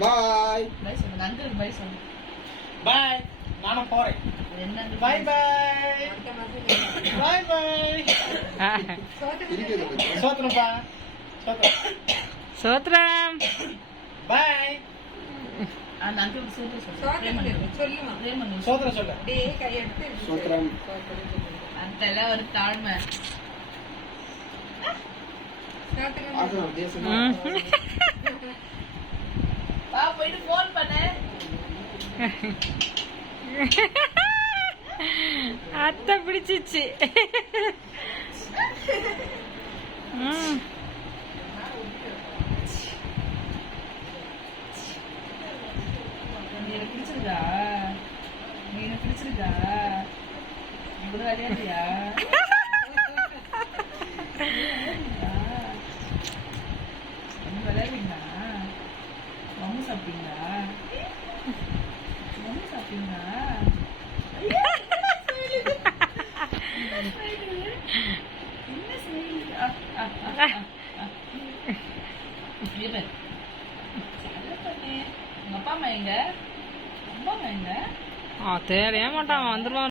பாய் பாய், நானும் போறேன். பாய் பாய் பாய் பாய். சோத்ரம்பா சோத்ரம் பாய். சோத்ரம் சொல்ல சோத்ரம் அதெல்லாம் ஒரு தாழ்மை. போயிட்டு போன் பண்ண அத்தை பிடிச்சிச்சு. எனக்கு பிடிச்சிருக்கா? நீ எனக்கு பிடிச்சிருக்கா? நீ கூட விளையாடுறியா? விளையாடுறீங்களா? மம்மு சாப்பிட்டீங்களா? மம்மு சாப்பிட்டீங்களா? என்ன செய்யுங்க? உங்க அப்பா அம்மா எங்க? அம்மா அம்மா எங்க? தெரிய மாட்டான் வந்துருவான்.